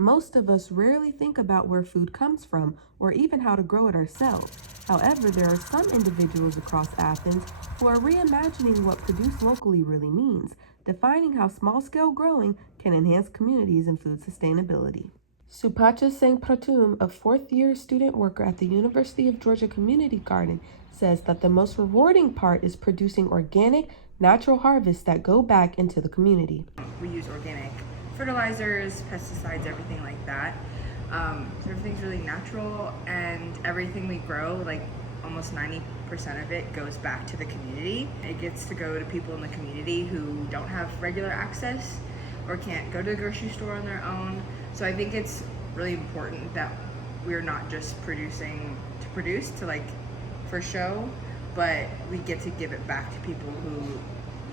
Most of us rarely think about where food comes from or even how to grow it ourselves. However, there are some individuals across Athens who are reimagining what produce locally really means, defining how small-scale growing can enhance communities and food sustainability. Supacha Singh Pratum, a fourth-year student worker at the University of Georgia Community Garden, says that the most rewarding part is producing organic, natural harvests that go back into the community. We use organic fertilizers, pesticides, everything like that. So everything's really natural, and everything we grow, like almost 90% of it, goes back to the community. It gets to go to people in the community who don't have regular access or can't go to the grocery store on their own. So I think it's really important that we're not just producing to produce to like for show, but we get to give it back to people who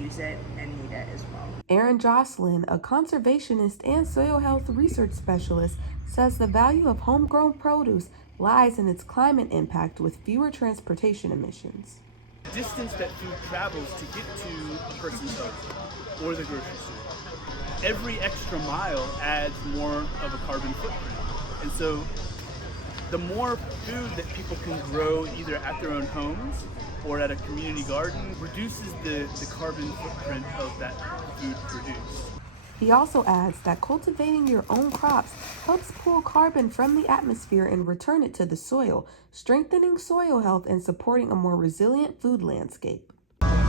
use it and need it as well. Erin Jocelyn, a conservationist and soil health research specialist, says the value of homegrown produce lies in its climate impact with fewer transportation emissions. The distance that food travels to get to a person's home or the grocery store, every extra mile adds more of a carbon footprint. And so the more food that people can grow either at their own homes or at a community garden reduces the carbon footprint of that food produced. He also adds that cultivating your own crops helps pull carbon from the atmosphere and return it to the soil, strengthening soil health and supporting a more resilient food landscape.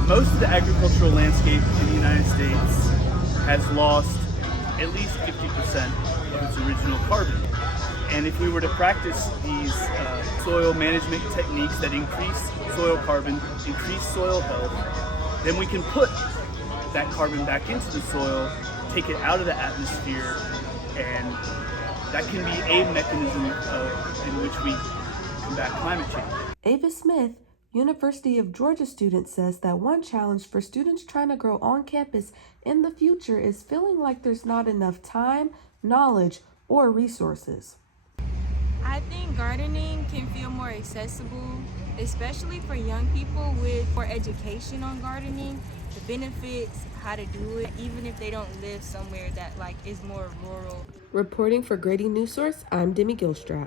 Most of the agricultural landscape in the United States has lost at least 50% of its original carbon. And if we were to practice these soil management techniques that increase soil carbon, increase soil health, then we can put that carbon back into the soil, take it out of the atmosphere, and that can be a mechanism in which we combat climate change. Ava Smith, University of Georgia student, says that one challenge for students trying to grow on campus in the future is feeling like there's not enough time, knowledge, or resources. I think gardening can feel more accessible, especially for young people with more education on gardening, the benefits, how to do it, even if they don't live somewhere that is more rural. Reporting for Grady News Source, I'm Demi Gilstrap.